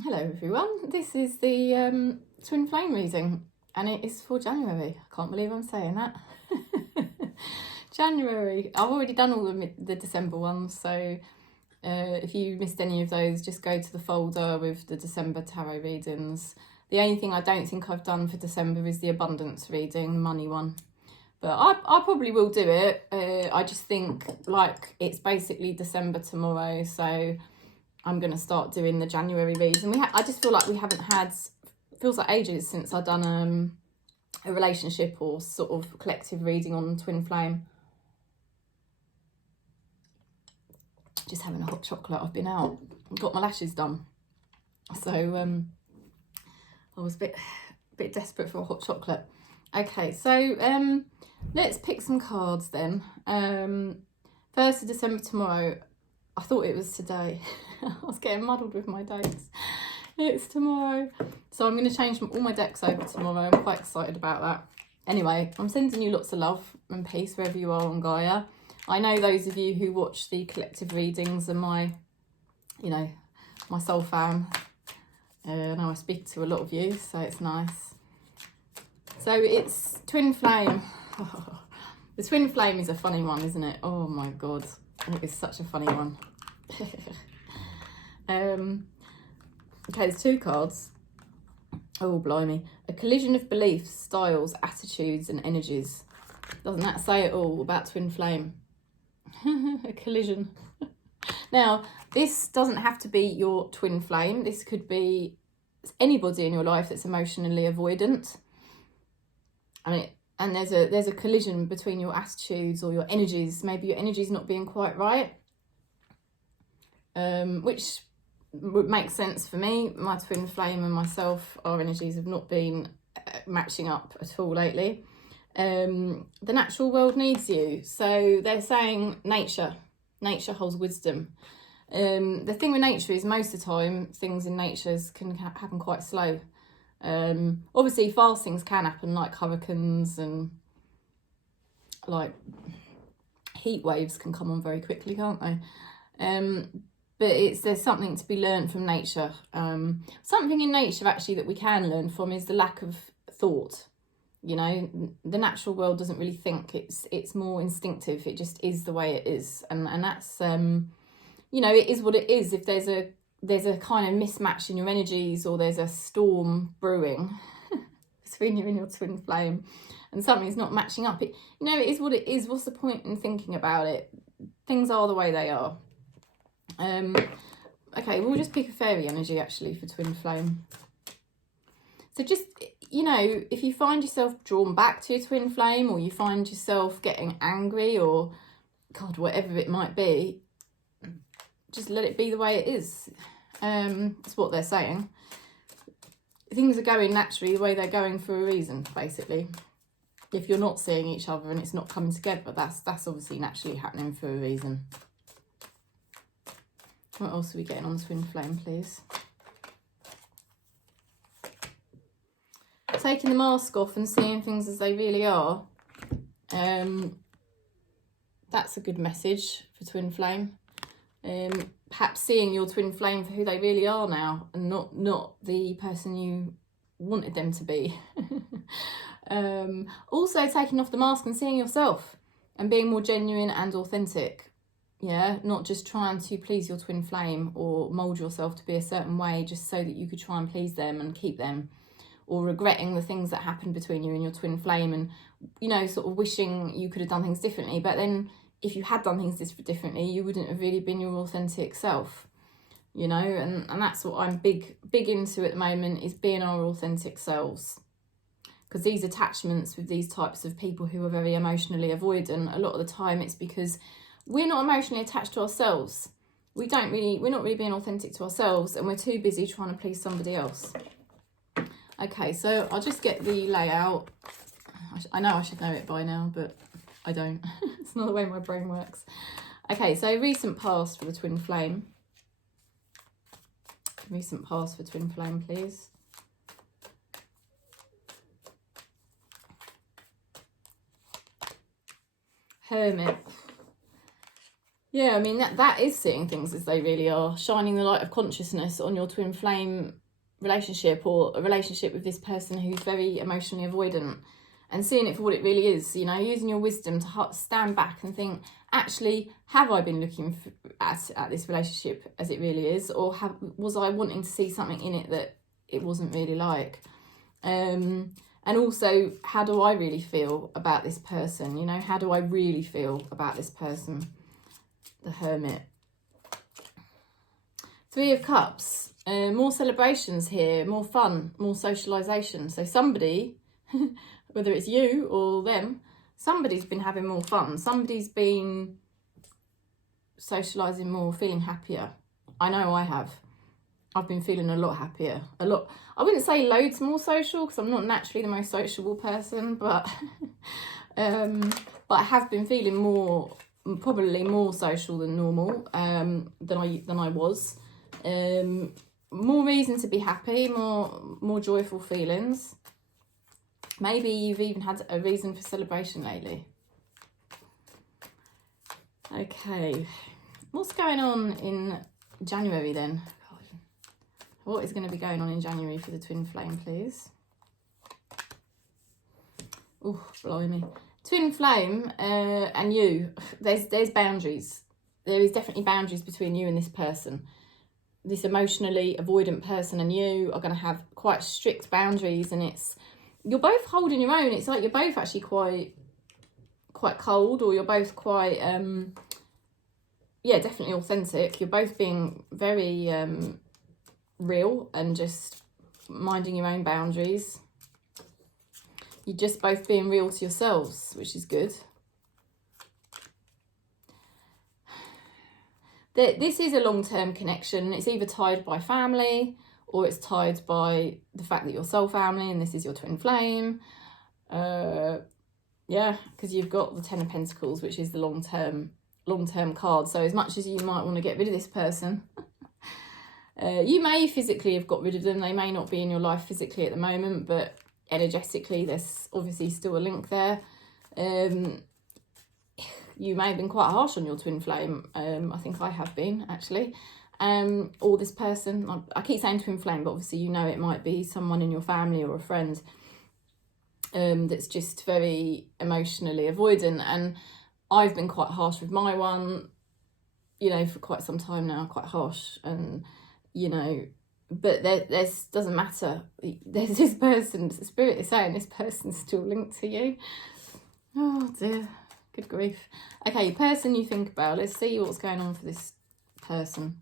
Hello everyone, this is the twin flame reading and it is for January. I can't believe I'm saying that. January. I've already done all the December ones, so if you missed any of those, just go to the folder with the December tarot readings. The only thing I don't think I've done for December is the abundance reading, the money one. But I probably will do it. I just think like it's basically December tomorrow, so I'm going to start doing the January reads. And I just feel like we haven't had, feels like ages since I've done a relationship or sort of collective reading on twin flame. Just having a hot chocolate. I've been out, got my lashes done. So I was a bit desperate for a hot chocolate. Okay, so let's pick some cards then. 1st of December tomorrow. I thought it was today. I was getting muddled with my dates. It's tomorrow. So I'm going to change all my decks over tomorrow. I'm quite excited about that. Anyway, I'm sending you lots of love and peace wherever you are on Gaia. I know those of you who watch the collective readings are my soul fam. Now I speak to a lot of you, so it's nice. So it's twin flame. The twin flame is a funny one, isn't it? Oh my God. It is such a funny one. Okay, there's two cards. Oh, blimey. A collision of beliefs, styles, attitudes and energies. Doesn't that say it all about twin flame? A collision. Now, this doesn't have to be your twin flame. This could be anybody in your life that's emotionally avoidant. And there's a collision between your attitudes or your energies. Maybe your energy's not being quite right, which would make sense for me. My twin flame and myself, our energies have not been matching up at all lately. The natural world needs you. So they're saying nature holds wisdom. The thing with nature is most of the time things in nature can happen quite slow. Obviously fast things can happen, like hurricanes and like heat waves can come on very quickly, can't they? But there's something to be learned from nature. Something in nature actually that we can learn from is the lack of thought. You know, the natural world doesn't really think. It's more instinctive. It just is the way it is, and that's it is what it is. If there's a kind of mismatch in your energies, or there's a storm brewing between you and your twin flame and something's not matching up, it is what it is. What's the point in thinking about it? Things are the way they are. Okay, we'll just pick a fairy energy actually for twin flame. So just, if you find yourself drawn back to your twin flame, or you find yourself getting angry, or God, whatever it might be, just let it be the way it is. That's what they're saying. Things are going naturally the way they're going for a reason, basically. If you're not seeing each other and it's not coming together, that's obviously naturally happening for a reason. What else are we getting on twin flame, please? Taking the mask off and seeing things as they really are. That's a good message for twin flame. Perhaps seeing your twin flame for who they really are now, and not the person you wanted them to be. Also taking off the mask and seeing yourself and being more genuine and authentic. Yeah, not just trying to please your twin flame or mold yourself to be a certain way just so that you could try and please them and keep them, or regretting the things that happened between you and your twin flame, and sort of wishing you could have done things differently. But then if you had done things differently, you wouldn't have really been your authentic self, and that's what I'm big into at the moment, is being our authentic selves. Because these attachments with these types of people who are very emotionally avoidant, a lot of the time it's because we're not emotionally attached to ourselves. We're not really being authentic to ourselves, and we're too busy trying to please somebody else. Okay, so I'll just get the layout. I know I should know it by now, but I don't. It's not the way my brain works. Okay, so recent past for the twin flame. Recent past for twin flame, please. Hermit. Yeah, I mean, that is seeing things as they really are, shining the light of consciousness on your twin flame relationship, or a relationship with this person who's very emotionally avoidant, and seeing it for what it really is, you know, using your wisdom to stand back and think, actually, have I been looking at this relationship as it really is, or was I wanting to see something in it that it wasn't really like? And also, how do I really feel about this person? You know, how do I really feel about this person? The Hermit. Three of Cups. More celebrations here, more fun, more socialisation. So somebody, whether it's you or them, somebody's been having more fun. Somebody's been socialising more, feeling happier. I know I have. I've been feeling a lot happier. A lot. I wouldn't say loads more social, because I'm not naturally the most sociable person, but I have been feeling more, probably more social than normal, than I was. More reason to be happy, more joyful feelings. Maybe you've even had a reason for celebration lately. Okay, what's going on in January then? What is going to be going on in January for the twin flame, please? Oh, blimey. Twin flame and you, there's boundaries. There is definitely boundaries between you and this person. This emotionally avoidant person and you are going to have quite strict boundaries, and you're both holding your own. It's like you're both actually quite cold, or you're both quite, definitely authentic. You're both being very real and just minding your own boundaries. You're just both being real to yourselves, which is good. This is a long-term connection. It's either tied by family, or it's tied by the fact that you're soul family and this is your twin flame. Because you've got the Ten of Pentacles, which is the long-term card. So as much as you might want to get rid of this person, you may physically have got rid of them. They may not be in your life physically at the moment, but energetically there's obviously still a link there. You may have been quite harsh on your twin flame. I think I have been, actually. Or this person, I keep saying twin flame, but obviously you know it might be someone in your family or a friend that's just very emotionally avoidant. And I've been quite harsh with my one, you know, for quite some time now, quite harsh. And, you know, but there's doesn't matter. There's this person, the spirit is saying this person's still linked to you. Oh dear, good grief. Okay, person you think about. Let's see what's going on for this person.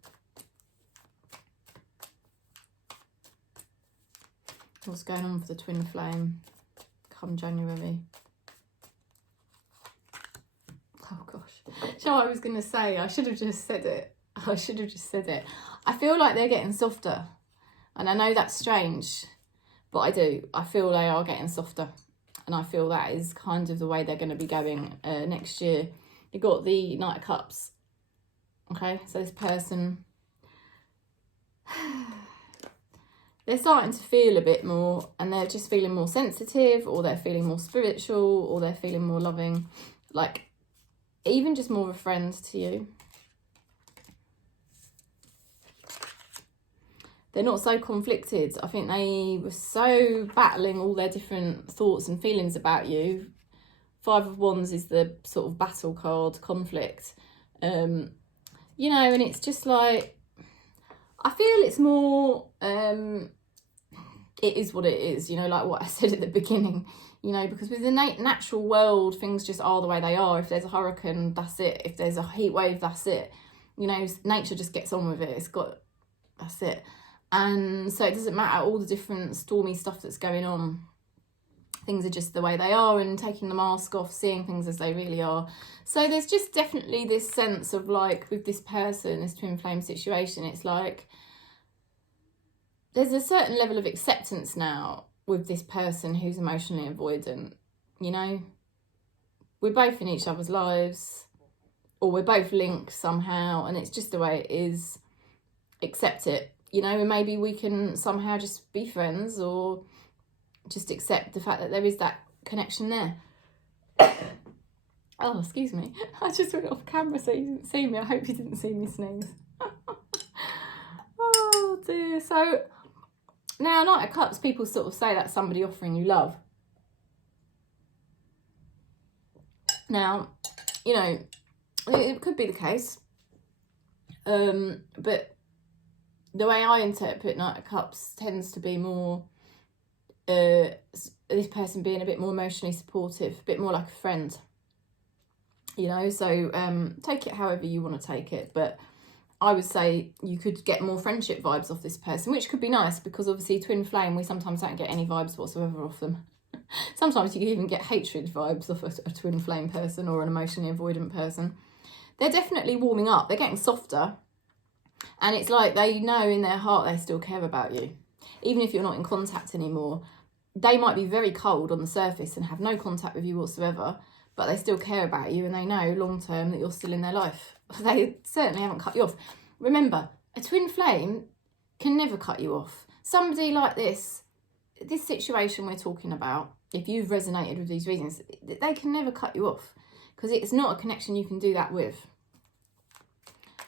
What's going on for the twin flame come January? Oh gosh. Do you know what I was going to say? I should have just said it. I feel like they're getting softer. And I know that's strange, but I do. I feel they are getting softer. And I feel that is kind of the way they're going to be going next year. You've got the Knight of Cups. Okay, so this person, they're starting to feel a bit more, and they're just feeling more sensitive, or they're feeling more spiritual, or they're feeling more loving. Like, even just more of a friend to you. They're not so conflicted. I think they were so battling all their different thoughts and feelings about you. Five of Wands is the sort of battle card, conflict. You know, and it's just like, I feel it's more, it is what it is, you know, like what I said at the beginning, you know, because with the natural world, things just are the way they are. If there's a hurricane, that's it. If there's a heat wave, that's it. You know, nature just gets on with it. That's it. And so it doesn't matter all the different stormy stuff that's going on. Things are just the way they are, and taking the mask off, seeing things as they really are. So there's just definitely this sense of, like, with this person, this twin flame situation, it's like there's a certain level of acceptance now with this person who's emotionally avoidant. You know, we're both in each other's lives, or we're both linked somehow, and it's just the way it is. Accept it. You know, and maybe we can somehow just be friends, or just accept the fact that there is that connection there. Oh, excuse me. I just went off camera so you didn't see me. I hope you didn't see me sneeze. Oh dear. So now, Knight of Cups, people sort of say that's somebody offering you love. Now, you know, it could be the case. But the way I interpret Knight of Cups tends to be more this person being a bit more emotionally supportive, a bit more like a friend. You know, so take it however you want to take it. But I would say you could get more friendship vibes off this person, which could be nice because obviously twin flame, we sometimes don't get any vibes whatsoever off them. Sometimes you can even get hatred vibes off a twin flame person or an emotionally avoidant person. They're definitely warming up. They're getting softer. And it's like they know in their heart they still care about you. Even if you're not in contact anymore, they might be very cold on the surface and have no contact with you whatsoever, but they still care about you and they know long term that you're still in their life. They certainly haven't cut you off. Remember, a twin flame can never cut you off. Somebody like this situation we're talking about, if you've resonated with these reasons, they can never cut you off because it's not a connection you can do that with.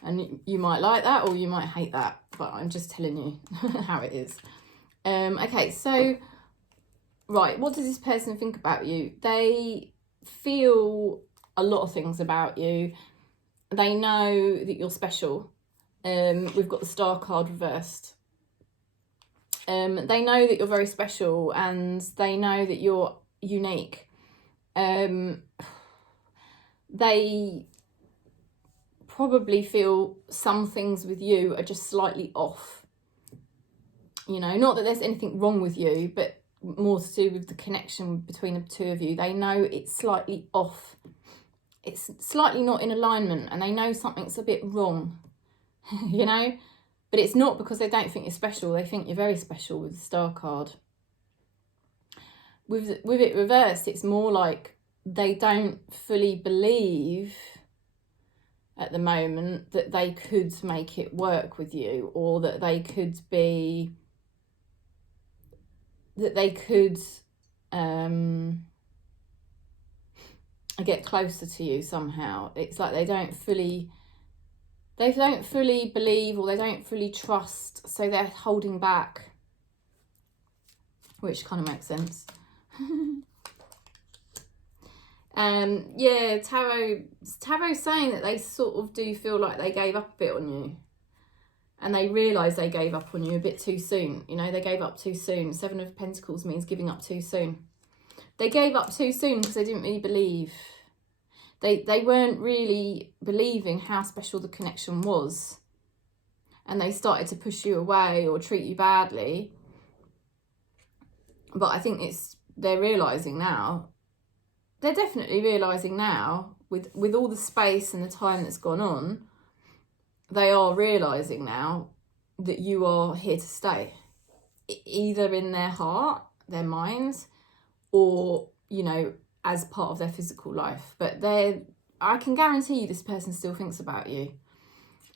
And you might like that or you might hate that, but I'm just telling you how it is. Okay, so, right, what does this person think about you? They feel a lot of things about you. They know that you're special. We've got the Star card reversed. They know that you're very special and they know that you're unique. They probably feel some things with you are just slightly off. You know, not that there's anything wrong with you, but more to do with the connection between the two of you. They know it's slightly off. It's slightly not in alignment and they know something's a bit wrong, you know? But it's not because they don't think you're special. They think you're very special with the Star card. With it reversed, it's more like they don't fully believe at the moment that they could make it work with you, or that they could be, that they could get closer to you somehow. It's like they don't fully believe or they don't fully trust, so they're holding back, which kind of makes sense. Yeah, Tarot's saying that they sort of do feel like they gave up a bit on you and they realise they gave up on you a bit too soon. You know, they gave up too soon. 7 of Pentacles means giving up too soon. They gave up too soon because they didn't really believe. They weren't really believing how special the connection was, and they started to push you away or treat you badly. But I think they're realising now. They're definitely realising now, with all the space and the time that's gone on, they are realising now that you are here to stay. Either in their heart, their minds, or, you know, as part of their physical life. But I can guarantee you this person still thinks about you.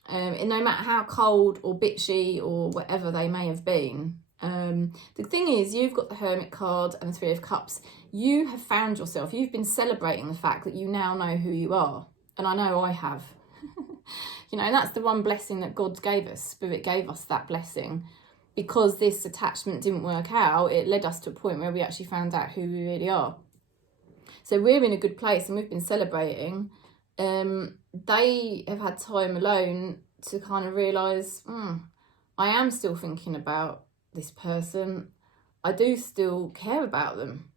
And no matter how cold or bitchy or whatever they may have been, the thing is, you've got the Hermit card and the 3 of Cups. You have found yourself. You've been celebrating the fact that you now know who you are. And I know I have. You know, that's the one blessing that God gave us. Spirit gave us that blessing. Because this attachment didn't work out, it led us to a point where we actually found out who we really are. So we're in a good place and we've been celebrating. They have had time alone to kind of realise, I am still thinking about this person. I do still care about them.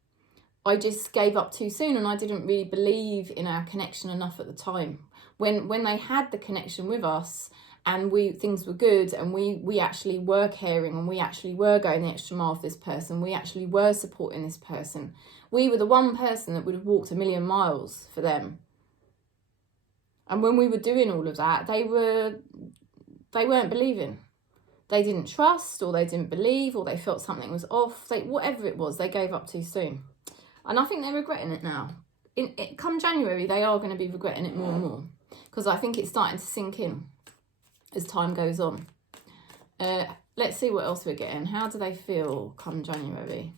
I just gave up too soon and I didn't really believe in our connection enough at the time. When they had the connection with us and things were good and we actually were caring and we actually were going the extra mile for this person, we actually were supporting this person. We were the one person that would have walked 1,000,000 miles for them. And when we were doing all of that, they weren't believing. They didn't trust, or they didn't believe, or they felt something was off. Whatever it was, they gave up too soon. And I think they're regretting it now. Come January, they are going to be regretting it more and more. Because I think it's starting to sink in as time goes on. Let's see what else we're getting. How do they feel come January?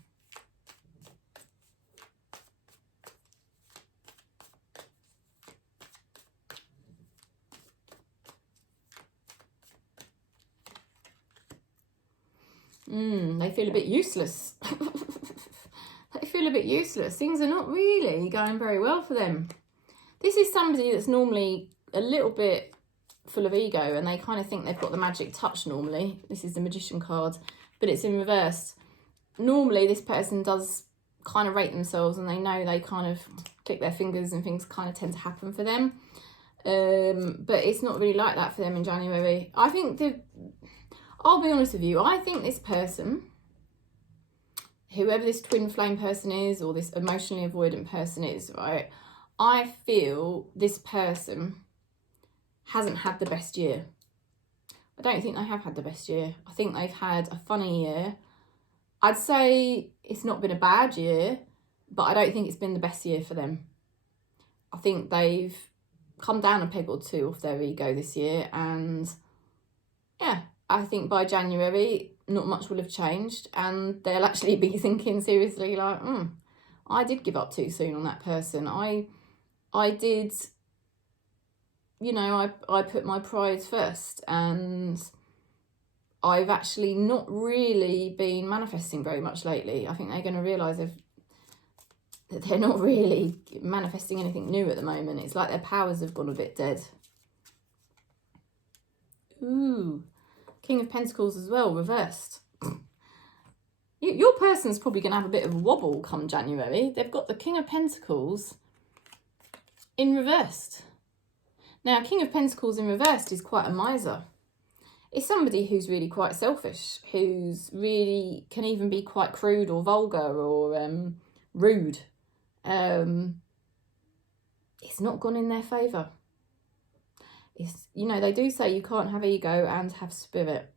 They feel a bit useless. They feel a bit useless. Things are not really going very well for them. This is somebody that's normally a little bit full of ego, and they kind of think they've got the magic touch normally. This is the Magician card, but it's in reverse. Normally, this person does kind of rate themselves, and they know they kind of click their fingers and things kind of tend to happen for them. But it's not really like that for them in January. I think I'll be honest with you, I think this person, whoever this twin flame person is, or this emotionally avoidant person is, right, I feel this person hasn't had the best year. I don't think they have had the best year. I think they've had a funny year. I'd say it's not been a bad year, but I don't think it's been the best year for them. I think they've come down a peg or two off their ego this year, and yeah, I think by January not much will have changed, and they'll actually be thinking seriously like, I did give up too soon on that person. I did, you know, I put my pride first, and I've actually not really been manifesting very much lately. I think they're going to realise that they're not really manifesting anything new at the moment. It's like their powers have gone a bit dead. Ooh, King of Pentacles as well, reversed. Your person's probably going to have a bit of a wobble come January. They've got the King of Pentacles in reversed. Now, King of Pentacles in reversed is quite a miser. It's somebody who's really quite selfish, who's really can even be quite crude or vulgar or rude. It's not gone in their favour. It's, you know, they do say you can't have ego and have spirit.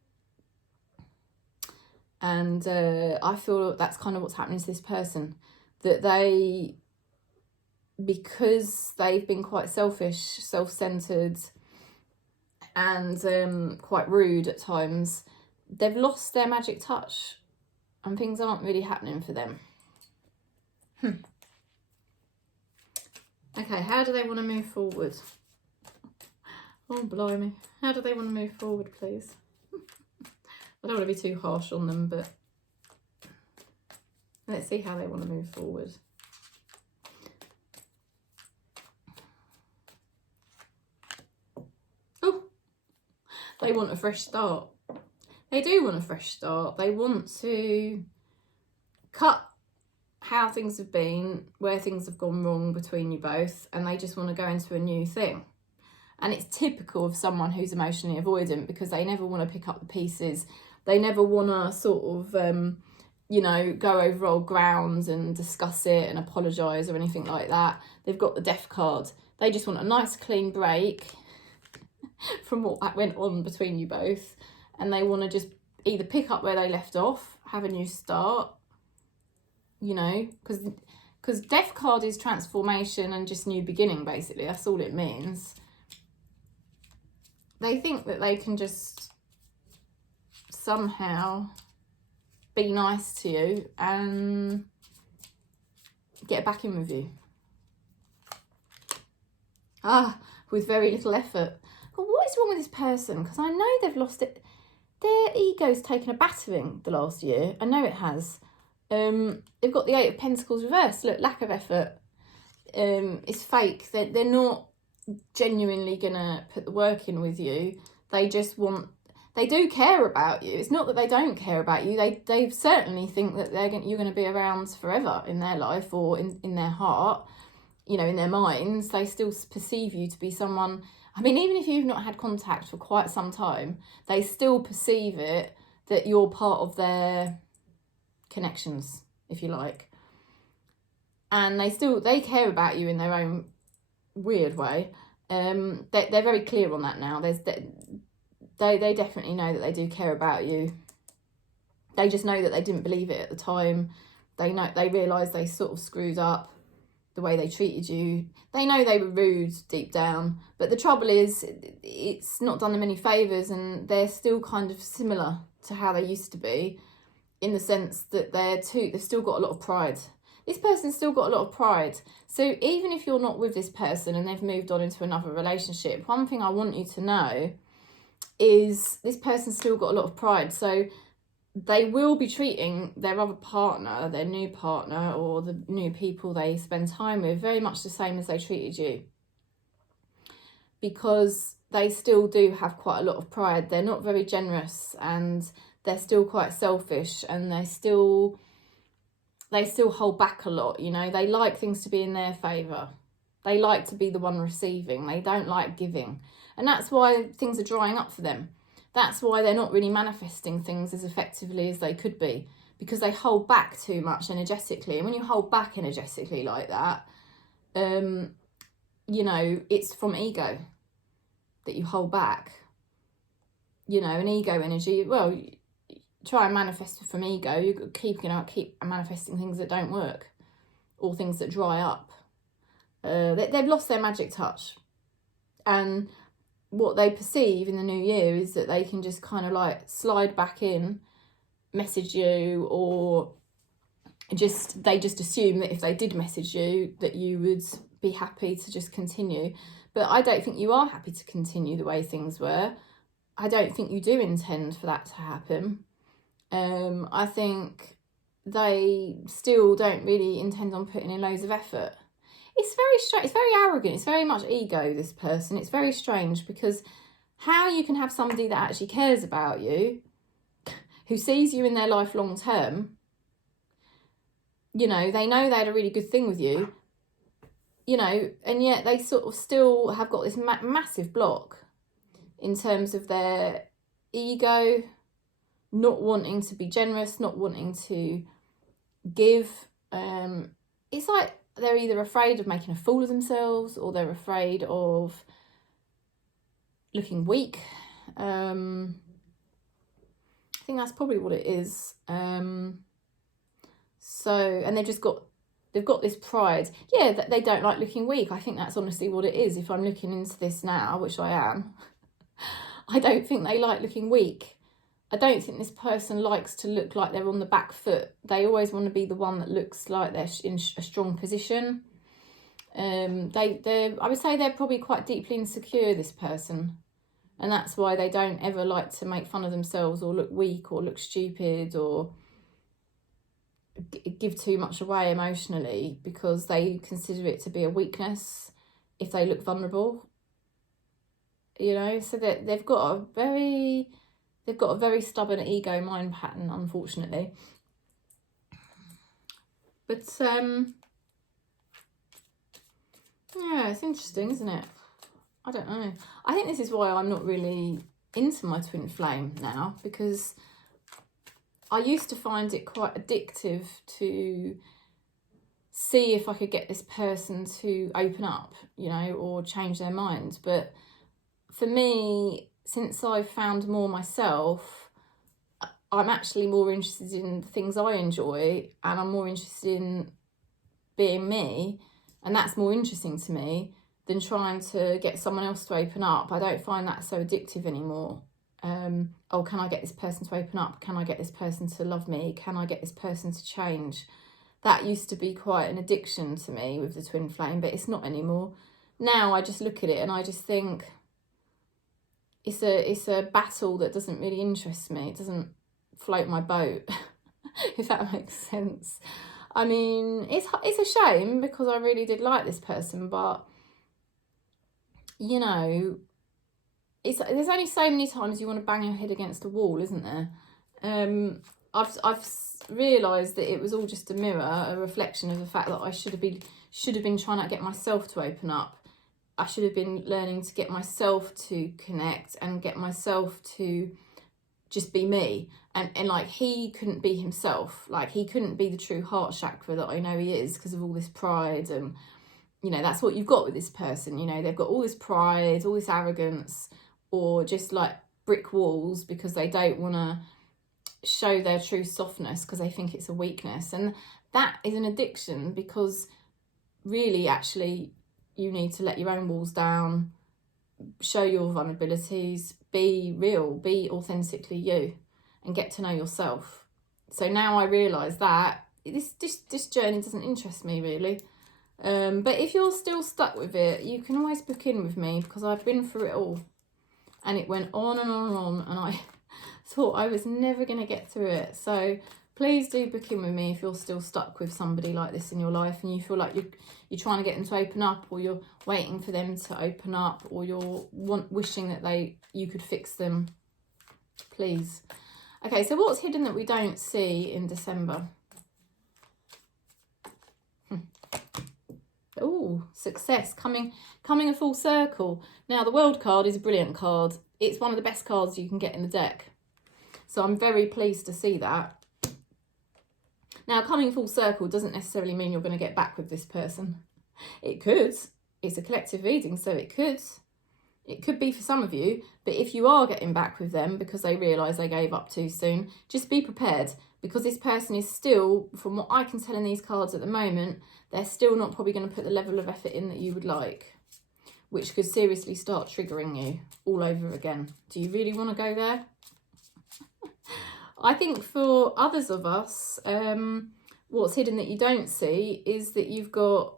And I feel that's kind of what's happening to this person. That they, because they've been quite selfish, self-centred, and quite rude at times, they've lost their magic touch and things aren't really happening for them. Okay, how do they want to move forward? Oh, blimey. How do they want to move forward, please? I don't want to be too harsh on them, but let's see how they want to move forward. Oh, they want a fresh start. They do want a fresh start. They want to cut how things have been, where things have gone wrong between you both, and they just want to go into a new thing. And it's typical of someone who's emotionally avoidant, because they never want to pick up the pieces. They never want to sort of, you know, go over old grounds and discuss it and apologise or anything like that. They've got the Death card. They just want a nice clean break from what went on between you both. And they want to just either pick up where they left off, have a new start, you know, because Death card is transformation and just new beginning, basically. That's all it means. They think that they can just somehow be nice to you and get back in with you. With very little effort. But what is wrong with this person? Because I know they've lost it. Their ego's taken a battering the last year. I know it has. They've got the 8 of Pentacles reversed. Look, lack of effort. It's fake. They're not genuinely gonna put the work in with you. They just want, they do care about you. It's not that they don't care about you. They certainly think that you're going to be around forever in their life, or in their heart, you know, in their minds. They still perceive you to be someone. I mean, even if you've not had contact for quite some time, they still perceive it that you're part of their connections, if you like. And they care about you in their own weird way. They're very clear on that now. They definitely know that they do care about you. They just know that they didn't believe it at the time. They realise they sort of screwed up the way they treated you. They know they were rude deep down, but the trouble is it's not done them any favours, and they're still kind of similar to how they used to be, in the sense that they've still got a lot of pride. This person's still got a lot of pride. So even if you're not with this person and they've moved on into another relationship, one thing I want you to know is this person's still got a lot of pride. So they will be treating their other partner, their new partner, or the new people they spend time with very much the same as they treated you, because they still do have quite a lot of pride. They're not very generous, and they're still quite selfish, and they still hold back a lot. You know, they like things to be in their favour. They like to be the one receiving. They don't like giving. And that's why things are drying up for them. That's why they're not really manifesting things as effectively as they could be, because they hold back too much energetically. And when you hold back energetically like that, you know, it's from ego that you hold back. You know, an ego energy, well, try and manifest from ego. You keep manifesting things that don't work, or things that dry up. They've lost their magic touch, and what they perceive in the new year is that they can just kind of like slide back in, message you, or they just assume that if they did message you that you would be happy to just continue. But I don't think you are happy to continue the way things were. I don't think you do intend for that to happen. I think they still don't really intend on putting in loads of effort. It's very strange. It's very arrogant. It's very much ego, this person. It's very strange, because how you can have somebody that actually cares about you, who sees you in their life long term, you know, they know they had a really good thing with you, you know, and yet they sort of still have got this massive block in terms of their ego, not wanting to be generous, not wanting to give. It's like they're either afraid of making a fool of themselves, or they're afraid of looking weak. I think that's probably what it is. And they've got this pride. Yeah, that they don't like looking weak. I think that's honestly what it is. If I'm looking into this now, which I am, I don't think they like looking weak. I don't think this person likes to look like they're on the back foot. They always want to be the one that looks like they're in a strong position. I would say they're probably quite deeply insecure, this person. And that's why they don't ever like to make fun of themselves, or look weak, or look stupid, or give too much away emotionally, because they consider it to be a weakness if they look vulnerable. You know, so that they've got a very stubborn ego mind pattern, unfortunately. But yeah, it's interesting, isn't it? I don't know. I think this is why I'm not really into my twin flame now, because I used to find it quite addictive to see if I could get this person to open up, you know, or change their mind. But for me, since I've found more myself, I'm actually more interested in the things I enjoy, and I'm more interested in being me, and that's more interesting to me than trying to get someone else to open up. I don't find that so addictive anymore. Oh, can I get this person to open up? Can I get this person to love me? Can I get this person to change? That used to be quite an addiction to me with the twin flame, but it's not anymore. Now I just look at it and I just think it's a battle that doesn't really interest me. It doesn't float my boat, if that makes sense. I mean, it's a shame, because I really did like this person, but you know, there's only so many times you want to bang your head against a wall, isn't there? I've realised that it was all just a mirror, a reflection of the fact that I should have been trying to get myself to open up. I should have been learning to get myself to connect and get myself to just be me. And like, he couldn't be himself. Like, he couldn't be the true heart chakra that I know he is, because of all this pride. And, you know, that's what you've got with this person. You know, they've got all this pride, all this arrogance, or just like brick walls, because they don't want to show their true softness, because they think it's a weakness. And that is an addiction, because really, actually, you need to let your own walls down, show your vulnerabilities, be real, be authentically you, and get to know yourself. So now I realise that this journey doesn't interest me really. But if you're still stuck with it, you can always book in with me, because I've been through it all, and it went on and on and on, and thought I was never going to get through it. So please do book in with me if you're still stuck with somebody like this in your life and you feel like you're trying to get them to open up, or you're waiting for them to open up, or you're wishing that you could fix them. Please. Okay, so what's hidden that we don't see in December? Oh, success, coming a full circle. Now, the World card is a brilliant card. It's one of the best cards you can get in the deck. So I'm very pleased to see that. Now, coming full circle doesn't necessarily mean you're going to get back with this person. It could. It's a collective reading, so it could. It could be for some of you, but if you are getting back with them because they realise they gave up too soon, just be prepared, because this person is still, from what I can tell in these cards at the moment, they're still not probably going to put the level of effort in that you would like, which could seriously start triggering you all over again. Do you really want to go there? I think for others of us, what's hidden that you don't see is that you've got,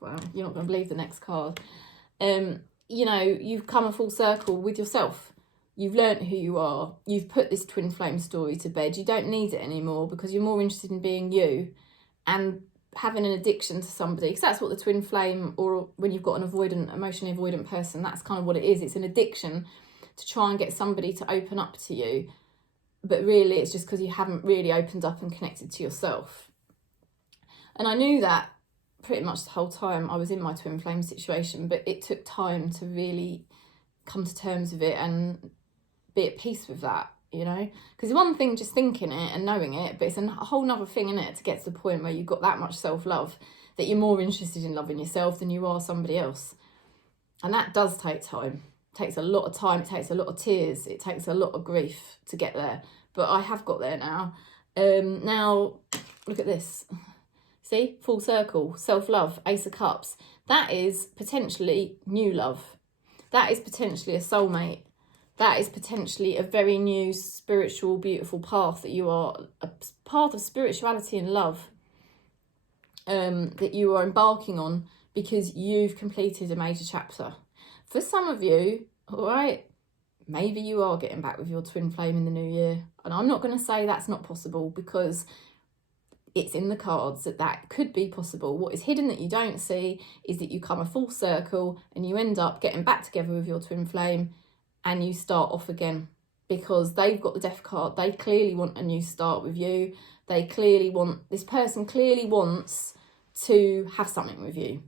well, you're not going to believe the next card. You know, you've come a full circle with yourself. You've learnt who you are. You've put this twin flame story to bed. You don't need it anymore because you're more interested in being you and having an addiction to somebody. Because that's what the twin flame, or when you've got an emotionally avoidant person, that's kind of what it is. It's an addiction to try and get somebody to open up to you. But really, it's just because you haven't really opened up and connected to yourself. And I knew that pretty much the whole time I was in my twin flame situation, but it took time to really come to terms with it and be at peace with that, you know? Because one thing just thinking it and knowing it, but it's a whole nother thing in it to get to the point where you've got that much self-love that you're more interested in loving yourself than you are somebody else. And that does take time. It takes a lot of time, it takes a lot of tears, it takes a lot of grief to get there. But I have got there now. Now, look at this. See, full circle, self-love, Ace of Cups. That is potentially new love. That is potentially a soulmate. That is potentially a very new spiritual, beautiful path that you are, a path of spirituality and love that you are embarking on because you've completed a major chapter. For some of you, all right, maybe you are getting back with your twin flame in the new year. And I'm not going to say that's not possible because it's in the cards that could be possible. What is hidden that you don't see is that you come a full circle and you end up getting back together with your twin flame and you start off again because they've got the death card. They clearly want a new start with you. This person clearly wants to have something with you.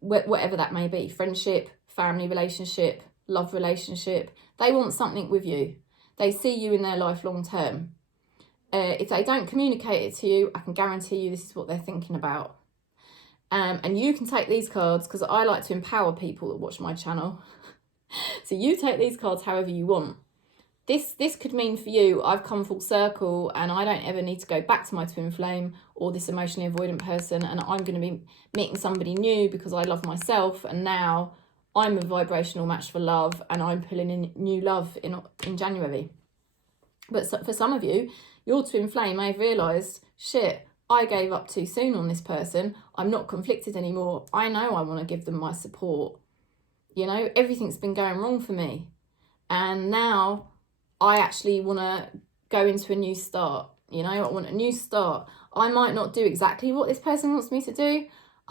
Whatever that may be, friendship, family relationship, love relationship, they want something with you. They see you in their life long term. If they don't communicate it to you, I can guarantee you this is what they're thinking about. And you can take these cards, because I like to empower people that watch my channel. So you take these cards however you want. This could mean for you, I've come full circle and I don't ever need to go back to my twin flame or this emotionally avoidant person, and I'm going to be meeting somebody new because I love myself, and now I'm a vibrational match for love and I'm pulling in new love in January. But for some of you, your twin flame may have realised, shit, I gave up too soon on this person. I'm not conflicted anymore. I know I want to give them my support. You know, everything's been going wrong for me. And now I actually want to go into a new start. You know, I want a new start. I might not do exactly what this person wants me to do.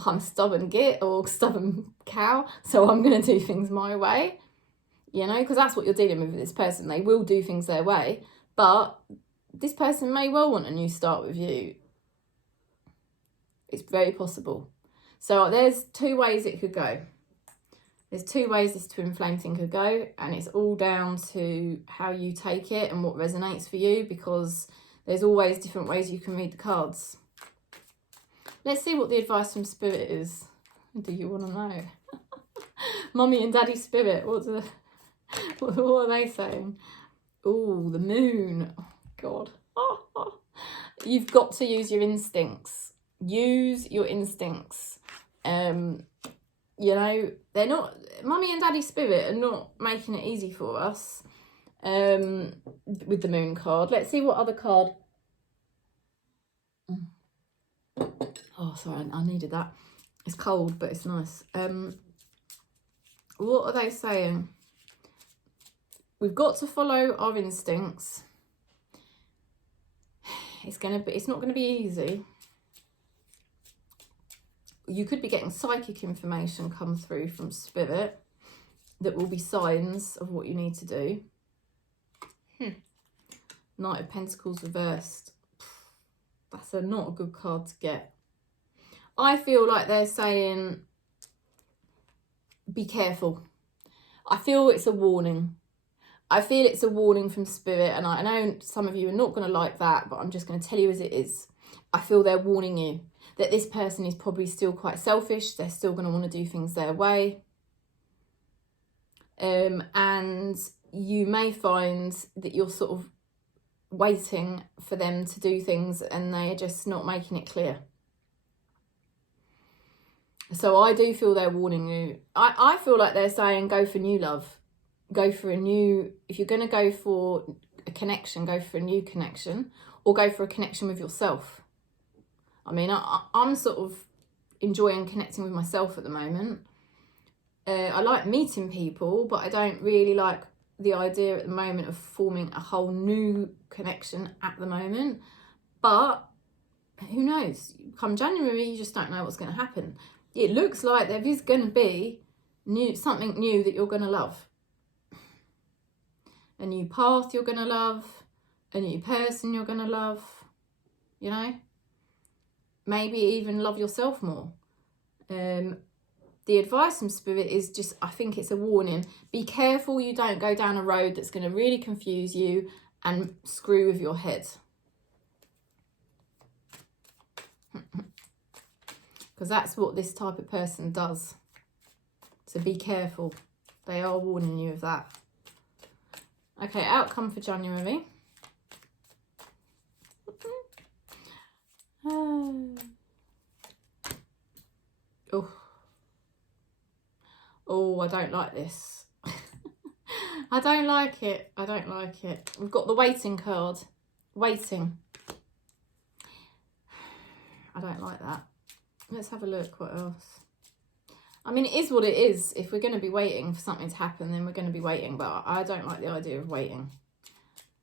I'm a stubborn git or stubborn cow, so I'm going to do things my way. You know, because that's what you're dealing with this person. They will do things their way. But this person may well want a new start with you. It's very possible. So there's two ways it could go. There's two ways this twin flame thing could go, and it's all down to how you take it and what resonates for you, because there's always different ways you can read the cards. Let's see what the advice from Spirit is. Do you want to know? Mummy and Daddy Spirit, what are they saying? Oh, the moon. Oh, God. You've got to use your instincts. Use your instincts. You know, they're not, Mummy and Daddy Spirit are not making it easy for us with the moon card. Let's see what other card. Oh, sorry, I needed that. It's cold, but it's nice. What are they saying? we've got to follow our instincts. It's not gonna be easy. You could be getting psychic information come through from spirit that will be signs of what you need to do. Knight of Pentacles reversed. That's not a good card to get. I feel like they're saying, be careful. I feel it's a warning. I feel it's a warning from spirit, and I know some of you are not going to like that, but I'm just going to tell you as it is. I feel they're warning you that this person is probably still quite selfish. They're still going to want to do things their way. And you may find that you're sort of waiting for them to do things and they're just not making it clear. So I do feel they're warning you. I feel like they're saying, go for new love. Go for a new, if you're going to go for a connection, go for a new connection, or go for a connection with yourself. I mean, I'm sort of enjoying connecting with myself at the moment. I like meeting people, but I don't really like the idea at the moment of forming a whole new connection at the moment. But who knows? Come January, you just don't know what's going to happen. It looks like there is going to be something new that you're going to love. A new path you're going to love. A new person you're going to love. You know? Maybe even love yourself more. The advice from spirit is just, I think it's a warning. Be careful you don't go down a road that's going to really confuse you and screw with your head. Because that's what this type of person does. So be careful. They are warning you of that. Okay, outcome for January. Oh, I don't like this. I don't like it. I don't like it. We've got the waiting card. Waiting. I don't like that. Let's have a look. What else? I mean, it is what it is. If we're going to be waiting for something to happen, then we're going to be waiting. But I don't like the idea of waiting.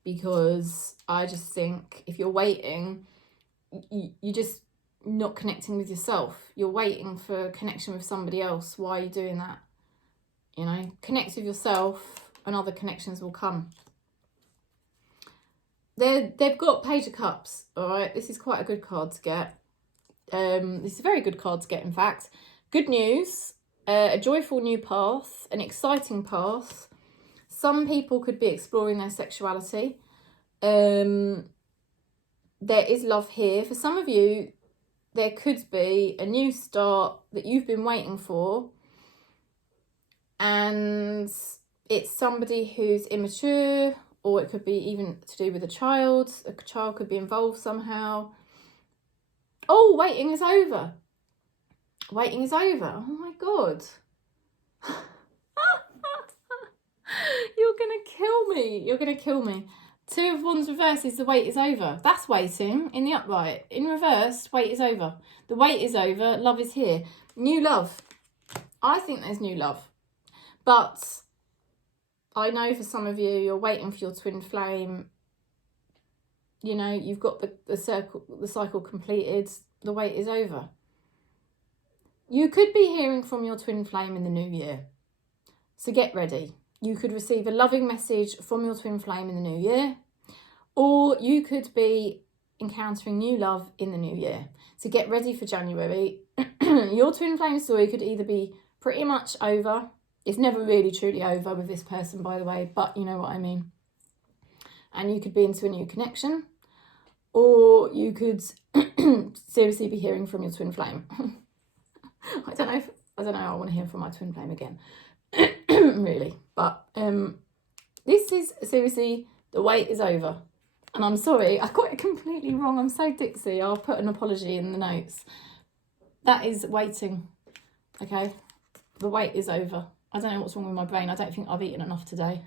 Because I just think if you're waiting, you're just not connecting with yourself. You're waiting for a connection with somebody else. Why are you doing that? You know, connect with yourself and other connections will come. They've got Page of Cups, all right? This is quite a good card to get. This is a very good card to get, in fact. Good news, a joyful new path, an exciting path. Some people could be exploring their sexuality. There is love here. For some of you, there could be a new start that you've been waiting for. And it's somebody who's immature, or it could be even to do with a child. A child could be involved somehow. Oh, waiting is over. Waiting is over. Oh my God. You're going to kill me. You're going to kill me. Two of Wands reverse is the wait is over. That's waiting in the upright. In reverse, wait is over. The wait is over. Love is here. New love. I think there's new love. But I know for some of you, you're waiting for your twin flame. You know, you've got the cycle completed. The wait is over. You could be hearing from your twin flame in the new year. So get ready. You could receive a loving message from your twin flame in the new year. Or you could be encountering new love in the new year. So get ready for January. Your twin flame story could either be pretty much over. It's never really truly over with this person, by the way, but you know what I mean. And you could be into a new connection, or you could seriously be hearing from your twin flame. I don't know. I want to hear from my twin flame again, really. But this is seriously, the wait is over. And I'm sorry, I got it completely wrong. I'm so Dixie. I'll put an apology in the notes. That is waiting. Okay, the wait is over. I don't know what's wrong with my brain. I don't think I've eaten enough today.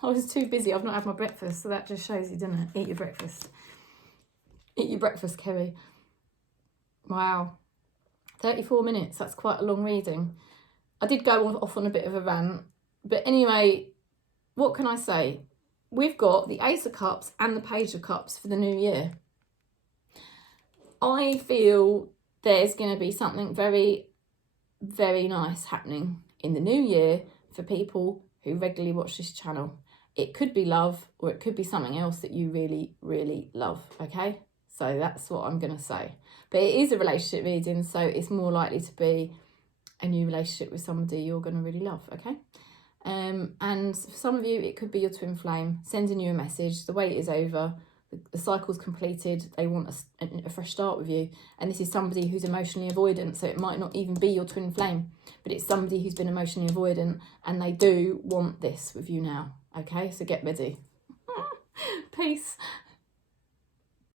I was too busy. I've not had my breakfast, so that just shows you, doesn't it? Eat your breakfast. Eat your breakfast, Kerry. Wow. 34 minutes. That's quite a long reading. I did go off on a bit of a rant. But anyway, what can I say? We've got the Ace of Cups and the Page of Cups for the new year. I feel there's going to be something very, very nice happening in the new year for people who regularly watch this channel. It could be love, or it could be something else that you really, really love, okay? So that's what I'm going to say. But it is a relationship reading, so it's more likely to be a new relationship with somebody you're going to really love, okay? And for some of you, it could be your twin flame sending you a message. The wait is over. The cycle's completed. They want a fresh start with you. And this is somebody who's emotionally avoidant, so it might not even be your twin flame, but it's somebody who's been emotionally avoidant, and they do want this with you now, okay? So get ready. Peace.